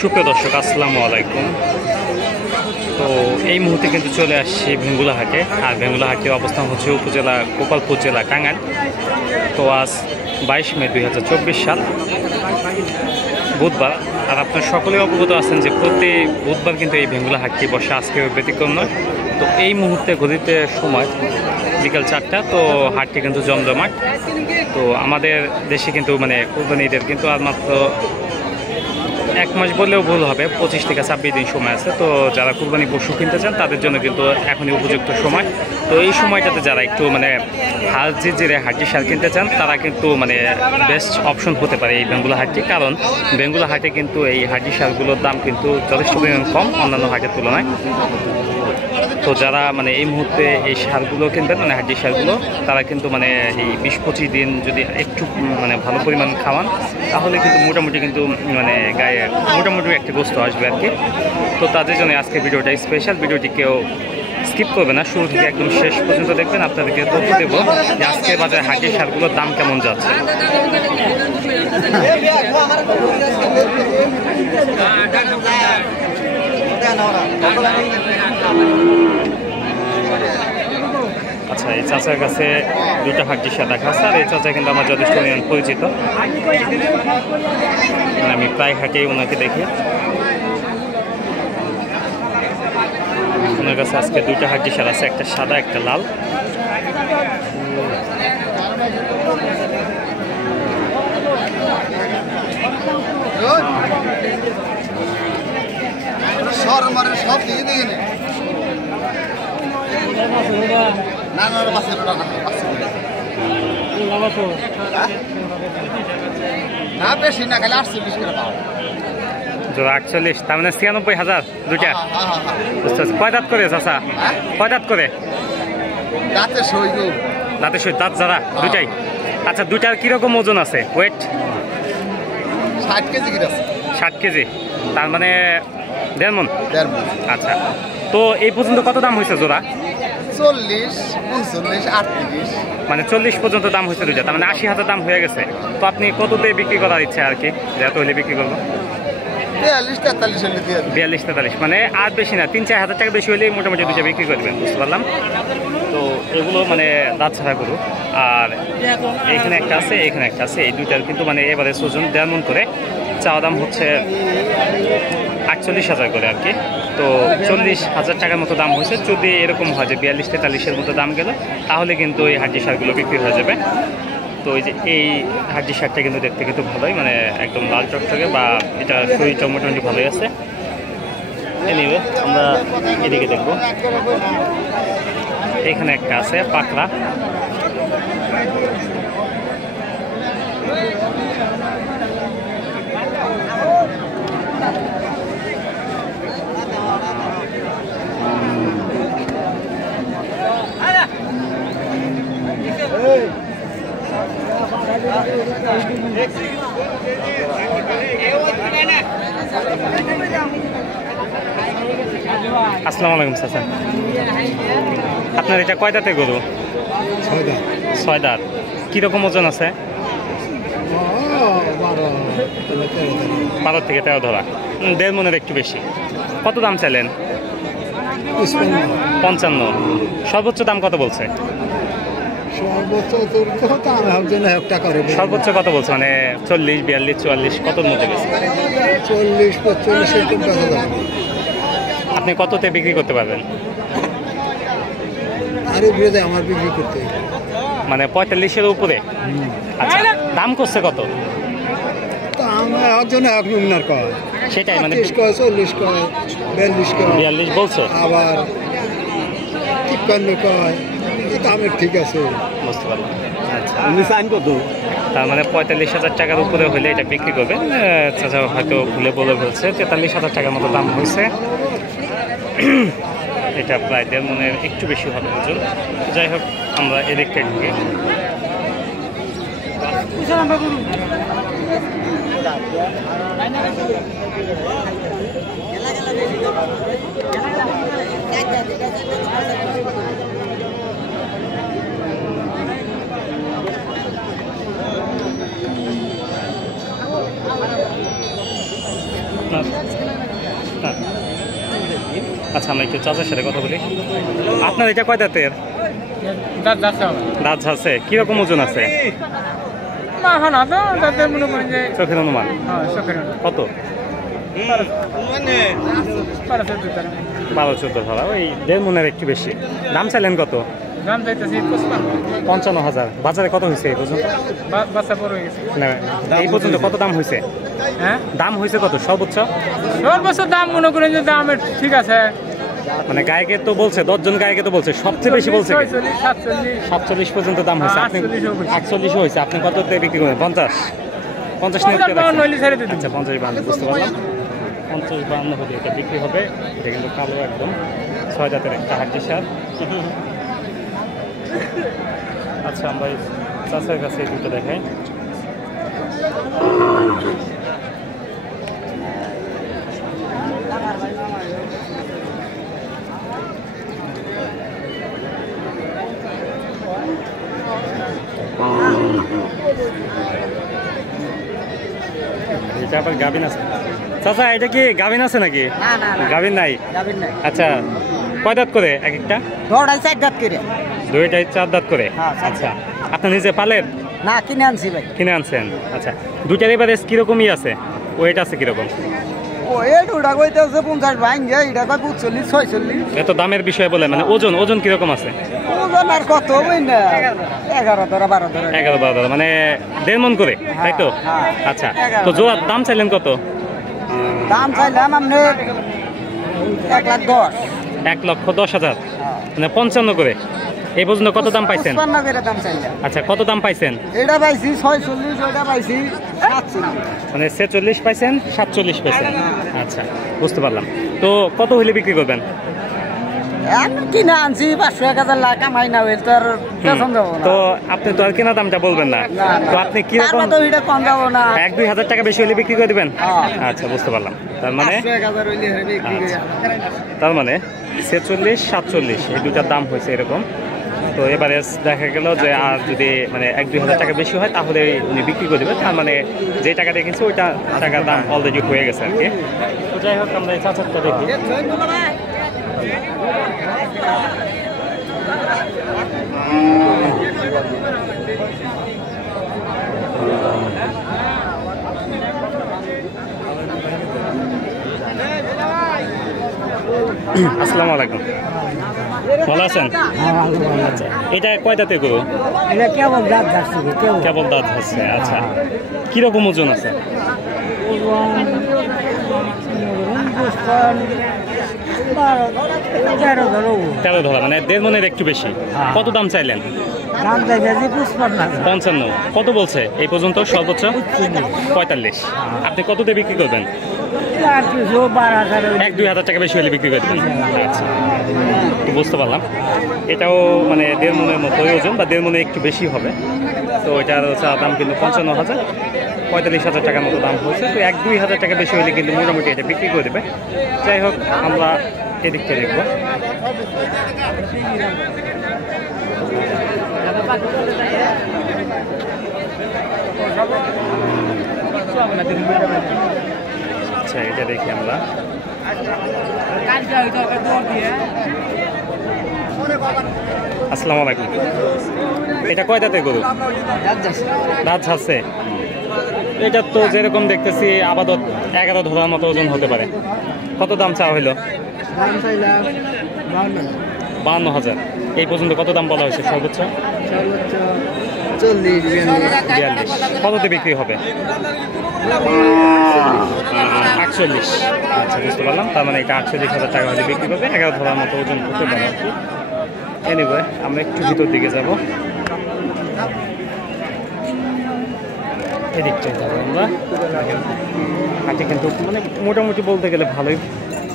সুপ্রিয় দর্শক আসসালামু আলাইকুম। তো এই মুহূর্তে কিন্তু চলে আসছি ভেঙ্গুলা হাটে। আর ভেঙ্গুলা হাটের অবস্থান হচ্ছে উপজেলা গোপালপুর জেলা টাঙ্গাইল। তো আজ 22 মে 2024 সাল বুধবার। আর আপনার সকলেই অবগত আছেন যে প্রতি বুধবার কিন্তু এই ভেঙ্গুলা হাটটি বসে, আজকে ব্যতিক্রম নয়। তো এই মুহূর্তে ঘড়িতে সময় বিকাল 4টা। তো হাটটি কিন্তু জমজমাট। তো আমাদের দেশে কিন্তু কুরবানি ঈদের কিন্তু আর মাত্র 1 মাস বললেও ভুল হবে, 25 থেকে 26 দিন সময় আছে। তো যারা কুরবানি পশু কিনতে চান তাদের জন্য কিন্তু এখনই উপযুক্ত সময়। তো এই সময়টাতে যারা একটু হাল জিরে হাড্ডি সার কিনতে চান তারা কিন্তু বেস্ট অপশন হতে পারে এই বেঙ্গুলা হাটটি। কারণ বেঙ্গুলা হাটে কিন্তু এই হাড্ডি সারগুলোর দাম কিন্তু যথেষ্ট পরিমাণ কম অন্যান্য হাটের তুলনায়। তো যারা এই মুহূর্তে এই সারগুলো কিনবেন হাড্ডি সারগুলো, তারা কিন্তু এই 20-25 দিন যদি একটু ভালো পরিমাণ খাওয়ান তাহলে কিন্তু মোটামুটি কিন্তু গায়ে মোটামুটি একটা গোস্ত আসবে আর কি। তো তাদের জন্য আজকে ভিডিওটা স্পেশাল। ভিডিওটি কেউ স্কিপ করবে না, শুরু থেকে একদম শেষ পর্যন্ত দেখবেন। আপনাদেরকে তথ্য দেবো যে আজকে বাজারে হাড্ডি সারগুলোর দাম কেমন যাচ্ছে। আচ্ছা, এই চাচার কাছে দুইটা হাড্ডি সার দেখা আছে। আর এই চাচা কিন্তু আমার যথেষ্ট পরিচিত, আমি প্রায় হাটেই ওনাকে দেখি। ওনার কাছে আজকে দুইটা হাড্ডি সার আছে, একটা সাদা একটা লাল। সব দিয়ে দেখে না বেশি না, খালি 48 করে পাও। 48, তার 96,000 দুইটা। কয় দাঁত করে চাচা? কয় দাঁত করে? দাঁতে সই দাঁত যারা দুইটাই। আচ্ছা, দুইটার কিরকম ওজন আছে? ওয়েট 60 কেজি আছে। 60 কেজি, তার 1.5 মণ। আচ্ছা, তো এই পর্যন্ত কত দাম হয়েছে জোড়া? 40, 39, 38। 40 পর্যন্ত দাম হয়েছে দুইটা, তার 80,000 দাম হয়ে গেছে। তো আপনি কততে বিক্রি করার ইচ্ছা আর কি? যত হলে বিক্রি করবো? 42-43 আর বেশি না, 3-4 হাজার টাকা বেশি হলেই মোটামুটি দুইটা বিক্রি করবেন, বুঝতে পারলাম। তো এগুলো দাঁত ছাড়া গরু। আর এখানে একটা আছে, এখানে একটা আছে। এই দুইটার কিন্তু এবারে ওজন 1.5 মণ করে। চাওয়া দাম হচ্ছে 48,000 করে আর কি। তো 40,000 টাকার মতো দাম হয়েছে। যদি এরকম হয় যে 42-43-এর মতো দাম গেল তাহলে কিন্তু এই হাড্ডি সারগুলো বিক্রি হয়ে যাবে। তো এই যে এই হাড্ডি সারটা কিন্তু দেখতে কিন্তু ভালোই, একদম লাল চকচকে, বা এটা শরীরটা মোটামুটি ভালোই আছে। এনিওয়ে, আমরা এদিকে দেখব। এখানে একটা আছে পাকড়া। আসসালামু আলাইকুম চাচা, আপনার এটা কয় দাঁতে গরু? 6 দাঁত। কিরকম ওজন আছে? 12 থেকে 13 ধরা। 1.5 মণের একটু বেশি। কত দাম চাইলেন? 55। সর্বোচ্চ দাম কত বলছে? সর্বোচ্চ কত বলছে? 40, 42, 44 কতর মধ্যে গেছে? 40-45। আপনি কততে বিক্রি করতে পারবেন? আমার বিক্রি করতে 45-এর উপরে। আচ্ছা, দাম করছে কত? আমার জন্য সেটাই 40 কয়, 42 বলছো, আবার 53 কয়। দামের ঠিক আছে, বুঝতে পারলাম। আচ্ছা, তার 45,000 টাকার উপরে হলে এটা বিক্রি করবে। চাচা হয়তো ভুলে বলে বলছে 43,000 টাকার মতো দাম হয়েছে। এটা প্রায় 1.5 মণের একটু বেশি হবে ওজন। যাই হোক, আমরা এদিকটা ঢুকি। আপনার হ্যাঁ। আচ্ছা আমরা একটু চাচার সাথে কথা বলি। আপনার এটা কয় দাঁতের? দাঁত আছে। কিরকম ওজন আছে? চোখের অনুমান কত? 12-14 ধরা, ওই 1.5 মনের একটু বেশি। দাম চাইলেন কত? দাম চাইতেছি 55,000। বাজারে কত হয়েছে এই পর্যন্ত? বাচ্চা বড় হয়ে গেছে। না, এই পর্যন্ত কত দাম হয়েছে? হ্যাঁ, দাম হয়েছে কত সর্বোচ্চ? সর্বোচ্চ দাম মনে করেন যে দামের ঠিক আছে, মানে গায়কে তো বলছে, 10 জন গায়কে তো বলছে, সবচেয়ে বেশি বলছে 46, 47। 47 পর্যন্ত দাম হয়েছে। আপনি 48 হয়েছে, আপনি কত দিয়ে বিক্রি করবেন? 50 নিয়ে বিক্রি রাখছেন? 52 হইলে ছেড়ে দিতে। আচ্ছা 50-52 বুঝতে পারলাম। 50-52 হলে এটা বিক্রি হবে। এটা কিন্তু কালো একদম 6 জাতের একটা হাড্ডি সার। আচ্ছা আমরা এই চাচার কাছে এই দুটো দেখাই। এটা আবার গাভিন আছে। চাচা এটা কি গাভিন আছে নাকি? গাভিন নাই। আচ্ছা কয় দাঁত করে এক একটা? 4 দাঁত করে। 2-4 দাঁত করে। আচ্ছা আপনি নিজে পালেন না, কিনে আনছি ভাই। কিনে আনছেন? আচ্ছা দুইটার এবারে কিরকমই আছে, ওয়েট আছে কিরকম? ও এট ওটা কইতেছে 50 ভাঙ্গে, এটা কয় 45, 46। এত দামের বিষয় বলে, মানে ওজন কিরকম আছে? ওজন আর কত হই না, 11 ধরা 12 ধরা। 11-12, মানে 1.5 মণ করে, তাই তো? হ্যাঁ। আচ্ছা তো জোড়ার দাম চাইলেন কত? দাম চাইলাম আপনি 1,10,000। 1,10,000, মানে 55 করে। এই পর্যন্ত কত দাম পাইছেন? 55 করে দাম চাইলাম। আচ্ছা কত দাম পাইছেন? এটা পাইছি 46, ওটা পাইছি 47। মানে 46 পাইছেন, 47 পাইছেন। আচ্ছা বুঝতে পারলাম। তো কত হইলে বিক্রি করবেন? আমি কিনে আনছি 500-1,000 লাখ কামাই না হইলে তো আর পেছন যাবো না। তো আপনি তো আর কেনা দামটা বলবেন না, তো আপনি কিরকম? তো এটা কম যাবো না। 1-2 হাজার টাকা বেশি হলে বিক্রি করে দিবেন? হ্যাঁ। আচ্ছা বুঝতে পারলাম। তার মানে 500-1,000 হইলে হবে বিক্রি করে। তার মানে 46-47 এই দুটার দাম হয়েছে এরকম। তো এবারে দেখা গেল যে আর যদি মানে 1-2 হাজার টাকা বেশি হয় তাহলে উনি বিক্রি করে দেবেন। তার মানে যে টাকা দেখেছি ওইটা টাকার দাম অলরেডি হয়ে গেছে আর কি। তো যাই হোক আমরা এই চাচারটা দেখি। আসসালামু আলাইকুম, ভালো আছেন? আচ্ছা এটা কয় দাঁতের গরু? এটা কেবল দাঁত যাচ্ছে, কেবল দাঁত হচ্ছে। আচ্ছা কিরকম ওজন আছে? 13 ধরা, মানে 1.5 মনের একটু বেশি। কত দাম চাইলেন? দাম চাইছে 55। কত বলছে এই পর্যন্ত সর্বোচ্চ? 45। আপনি কত দিয়ে বিক্রি করবেন? 1-2 হাজার টাকা বেশি হলে বিক্রি করে দেবেন। আচ্ছা তো বুঝতে পারলাম। এটাও মানে 1.5 মনের মতোই ওজন, বা 1.5 মনে একটু বেশি হবে। তো এটার হচ্ছে দাম কিন্তু 55,000, 45,000 টাকার মতো দাম হয়েছে। তো 1-2 হাজার টাকা বেশি হলে কিন্তু মোটামুটি এটা বিক্রি করে দেবে। যাই হোক আমরা এদিকটা দেখবো। আচ্ছা এটা দেখি আমরা। আসসালামু আলাইকুম, এটা কয় দাঁতের গরু? দাঁত আছে। এটা তো যেরকম দেখতেছি আপাতত 11 ধরার মতো ওজন হতে পারে। কত দাম চাওয়া হইলো? 52,000। এই পর্যন্ত কত দাম বলা হয়েছে সর্বোচ্চ? 42। কততে বিক্রি হবে? 48। আচ্ছা বুঝতে পারলাম। তার মানে এটা 48,000 টাকা হলে বিক্রি করবে। 11 ধরার মতো ওজন হতে পারে আর কি। এনিওয়ে আমরা একটু ভিতর দিকে যাব, এদিকটাই যাবো আমরা। হাটে কিন্তু মানে মোটামুটি বলতে গেলে ভালোই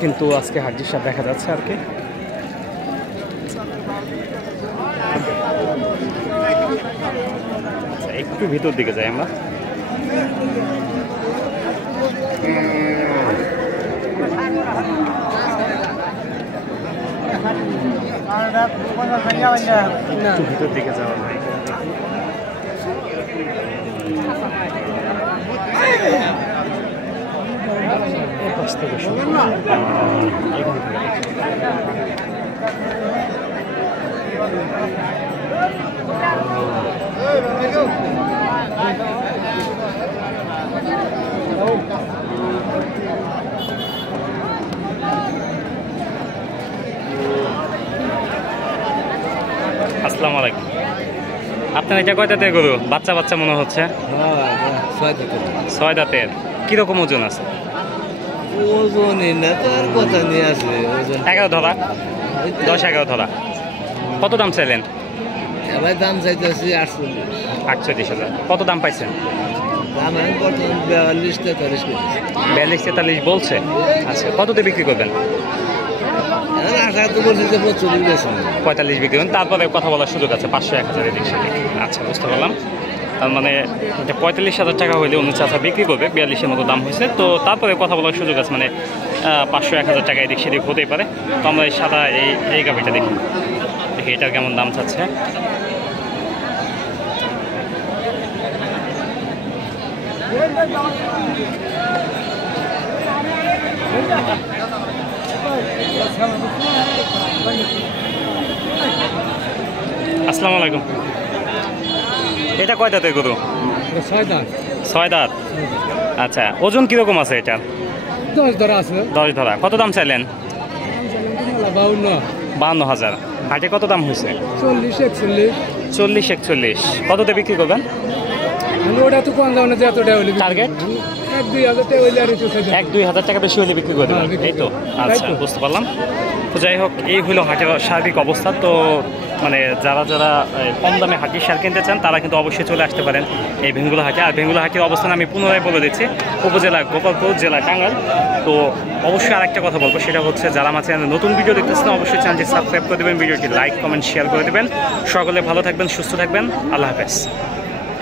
কিন্তু আজকে হাটটির সাথে দেখা যাচ্ছে আর কি। একটু ভিতর দিকে যাই আমরা। একটু ভিতর দিকে যাওয়া হয়। পাশ থেকে শুরু। এখান থেকে আসসালামু আলাইকুম। আপনার এটা কয়টা থেকে গরু? বাচ্চা বাচ্চা মনে হচ্ছে। 6 দাঁতের। কিরকম ওজন আছে? ওজনই না তার কথা নিয়ে আছে ওজন 11 ধরা, 10-11 ধরা। কত দাম চাইলেন? এবার দাম চাইতেছি 48,000। কত দাম পাইছেন? দাম আমি বর্তমান 42-43 কেজি 42-43 বলছে। আচ্ছা, কততে বিক্রি করবেন? এখন আশা তো বলছি যে 45 গেছে 45 বিক্রি করবেন, তারপরে কথা বলার সুযোগ আছে 500-1000 এদিক সেদিক। আচ্ছা, বুঝতে পারলাম। তার মানে এটা 45,000 টাকা হলে 49,000 বিক্রি করবে, 42-এর মতো দাম হয়েছে। তো তারপরে কথা বলার সুযোগ আছে, মানে 500-1000 টাকা এদিক সেদিক হতেই পারে। তো আমরা এই সাদা এই গাভিটা দেখি, এটার কেমন দাম চাচ্ছে। আসসালামু আলাইকুম। এটা কয় দাঁতের গরু? 6 দাঁত। আচ্ছা, ওজন কিরকম আছে এটা? 10 ধরা আছে 10 ধরা। কত দাম চাইলেন? 52 52,000। হাটে কত দাম হয়েছে? 40-41 40-41। কততে বিক্রি করবেন? ওটা তো কম দাম না যে এতটা হইলে টার্গেট 1-2 হাজার টাকা হইলে আর একটু 1-2 হাজার টাকা বেশি হলে বিক্রি করে দেবেন, এই তো? আচ্ছা, বুঝতে পারলাম। তো যাই হোক, এই হলো হাটের সার্বিক অবস্থা। তো মানে যারা কম দামে হাটির সার কিনতে চান তারা কিন্তু অবশ্যই চলে আসতে পারেন এই ভেঙ্গুলা হাটে। আর ভেঙ্গুলা হাটের অবস্থান আমি পুনরায় বলে দিচ্ছি, উপজেলা গোপালপুর, জেলা টাঙ্গাইল। তো অবশ্যই আরেকটা কথা বলবো, সেটা হচ্ছে যারা আমার চ্যানেলে নতুন ভিডিও দেখতেছেন অবশ্যই চ্যানেলটি সাবস্ক্রাইব করে দেবেন, ভিডিওটি লাইক কমেন্ট শেয়ার করে দেবেন। সকলে ভালো থাকবেন, সুস্থ থাকবেন। আল্লাহ হাফেজ।